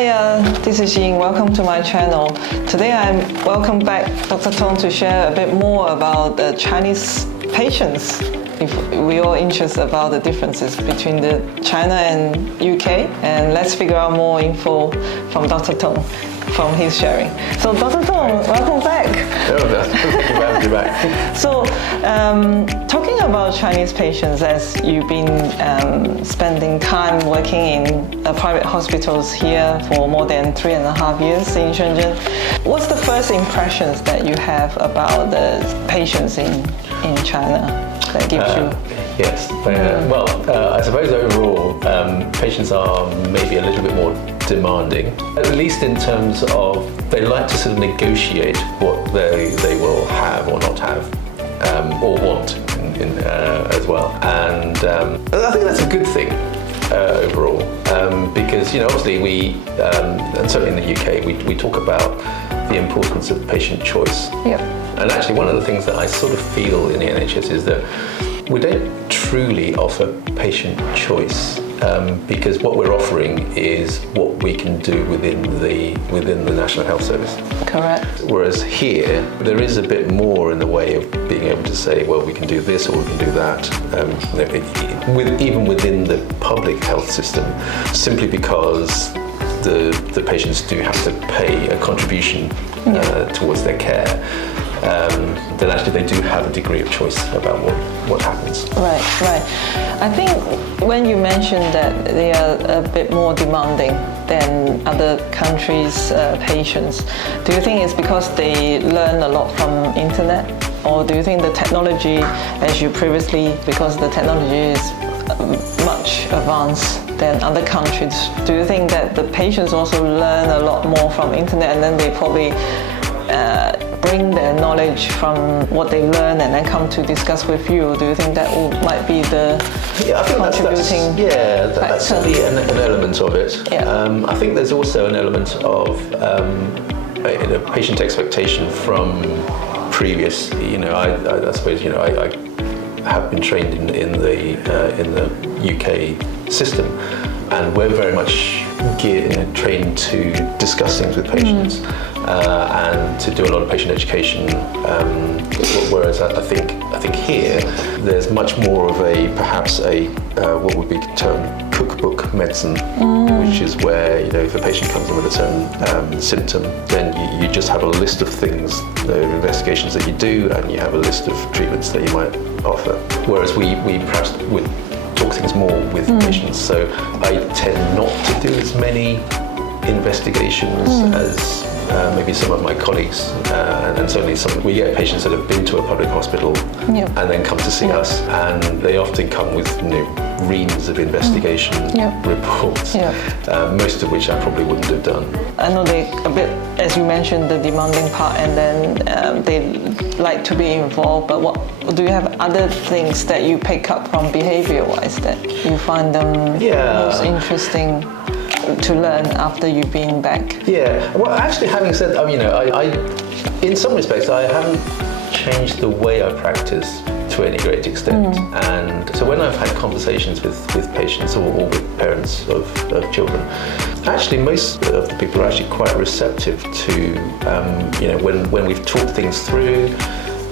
Hi, this is Ying. Welcome to my channel. Today I'm welcome back Dr. Tong to share a bit more about the Chinese patients. If we are interested about the differences between the China and UK, and let's figure out more info from Dr. Tong from his sharing. So Dr. Tong, welcome back. Oh, thank you for having me back. So talking about Chinese patients, as you've been spending time working in private hospitals here for more than 3.5 years in Shenzhen, what's the first impressions that you have about the patients in China that gives you? Yes, I suppose overall patients are maybe a little bit more demanding, at least in terms of they like to sort of negotiate what they will have or not have, or want as well. And I think that's a good thing overall, because obviously we, and certainly in the UK, we talk about the importance of patient choice. Yep. And actually one of the things that I sort of feel in the NHS is that we don't truly offer patient choice, because what we're offering is what we can do within the National Health Service. Correct. Whereas here, there is a bit more in the way of being able to say, well, we can do this or we can do that, even within the public health system, simply because the patients do have to pay a contribution towards their care. Then actually they do have a degree of choice about what happens. Right. I think when you mentioned that they are a bit more demanding than other countries' patients, do you think it's because they learn a lot from internet? Or do you think the technology, as you previously, because the technology is much advanced than other countries, do you think that the patients also learn a lot more from internet and then they probably bring their knowledge from what they learn and then come to discuss with you? Do you think that might be the contributing factor? That's certainly an element of it. Yeah. I think there's also an element of patient expectation from previous. I suppose I have been trained in the UK system, and we're very much trained to discuss things with patients. And to do a lot of patient education, whereas I think here there's much more of perhaps what would be termed cookbook medicine, which is where if a patient comes in with a certain symptom, then you just have a list of things, investigations that you do, and you have a list of treatments that you might offer. Whereas we perhaps would talk things more with patients. So I tend not to do as many investigations as maybe some of my colleagues, and certainly we get patients that have been to a public hospital and then come to see us, and they often come with reams of investigation reports, most of which I probably wouldn't have done. I know they a bit, as you mentioned, the demanding part, and then they like to be involved, but do you have other things that you pick up from behavior-wise that you find them most interesting to learn after you've been back? Yeah, well, actually, having said, I in some respects, I haven't changed the way I practice to any great extent. And so when I've had conversations with patients or with parents of children, actually most of the people are actually quite receptive to, when we've talked things through.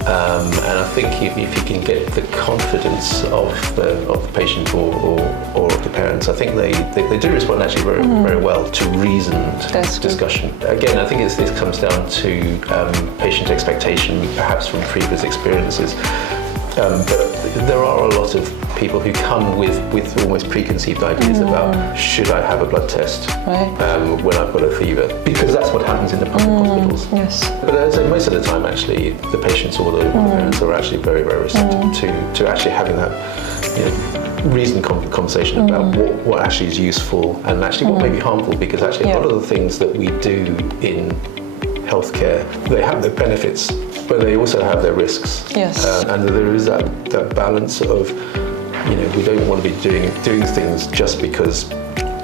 And I think if you can get the confidence of the patient or of the parents, I think they do respond actually very well to reasoned discussion. Again, I think this comes down to patient expectation, perhaps from previous experiences. But there are a lot of people who come with almost preconceived ideas about, should I have a blood test when I've got a fever? Because that's what happens in the public hospitals. Yes. But as I say, most of the time, actually, the patients or the parents are actually very, very receptive to actually having that reasoned conversation about what actually is useful and actually what may be harmful, because actually a lot of the things that we do in healthcare, they have their benefits, but they also have their risks. Yes. And there is that balance of, we don't want to be doing things just because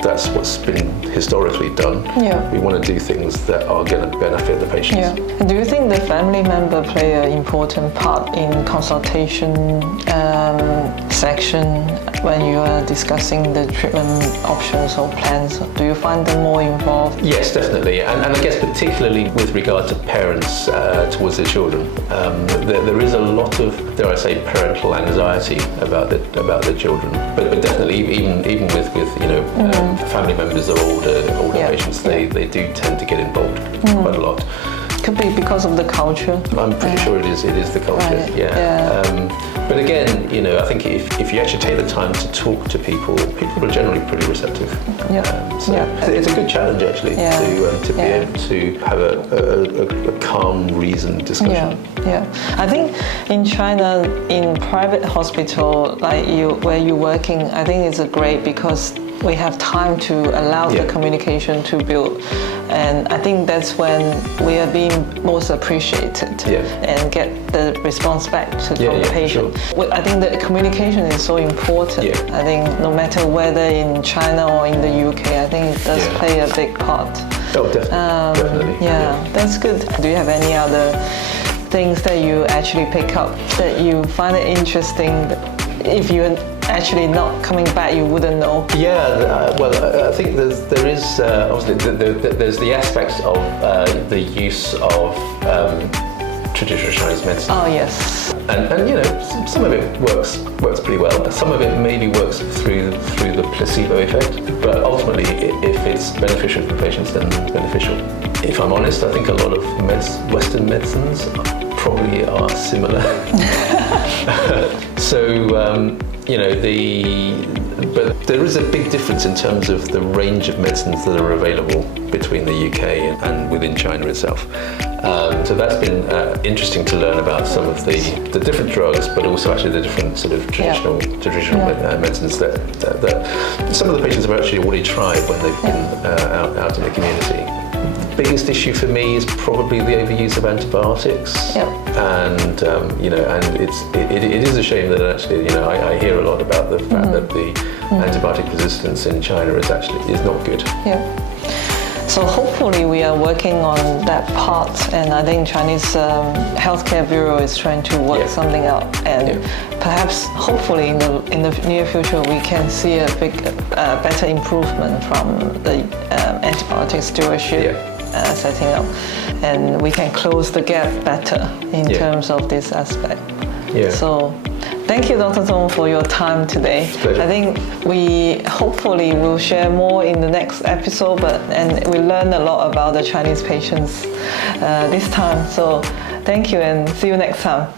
that's what's been historically done. Yeah. We want to do things that are going to benefit the patients. Yeah. And do you think the family member play an important part in consultation section when you are discussing the treatment options or plans? Do you find them more involved? Yes, definitely, and I guess particularly with regard to parents towards their children, there is a lot of, dare I say, parental anxiety about their children. But definitely, even with family members of older patients, they do tend to get involved quite a lot. Could be because of the culture. I'm pretty sure it is the culture. Right. Yeah. But again, I think if you actually take the time to talk to people are generally pretty receptive. It's a good challenge actually to be able to have a calm, reasoned discussion. Yeah. I think in China, in private hospital where you're working, I think it's great because we have time to allow the communication to build, and I think that's when we are being most appreciated and get the response back from the patient. Sure. I think the communication is so important. I think no matter whether in China or in the UK, I think it does play a big part. Oh, definitely. That's good. Do you have any other things that you actually pick up that you find it interesting? If you actually not coming back, you wouldn't know. I think there is obviously there's the aspects of the use of traditional Chinese medicine. Oh yes. And some of it works pretty well. Some of it maybe works through the placebo effect. But ultimately, if it's beneficial for patients, then it's beneficial. If I'm honest, I think a lot of Western medicines probably are similar. But there is a big difference in terms of the range of medicines that are available between the UK and within China itself. So that's been interesting to learn about some of the different drugs, but also actually the different sort of traditional medicines that some of the patients have actually already tried when they've been out in the community. The biggest issue for me is probably the overuse of antibiotics, and it is a shame that actually I hear a lot about the fact that the antibiotic resistance in China is not good. So hopefully we are working on that part, and I think Chinese Healthcare Bureau is trying to work something out, and perhaps hopefully in the near future we can see a big better improvement from the antibiotic stewardship setting up, and we can close the gap better in terms of this aspect. So thank you, Dr. Tong, for your time today. Pleasure. I think we hopefully will share more in the next episode, and we learn a lot about the Chinese patients this time. So thank you, and see you next time.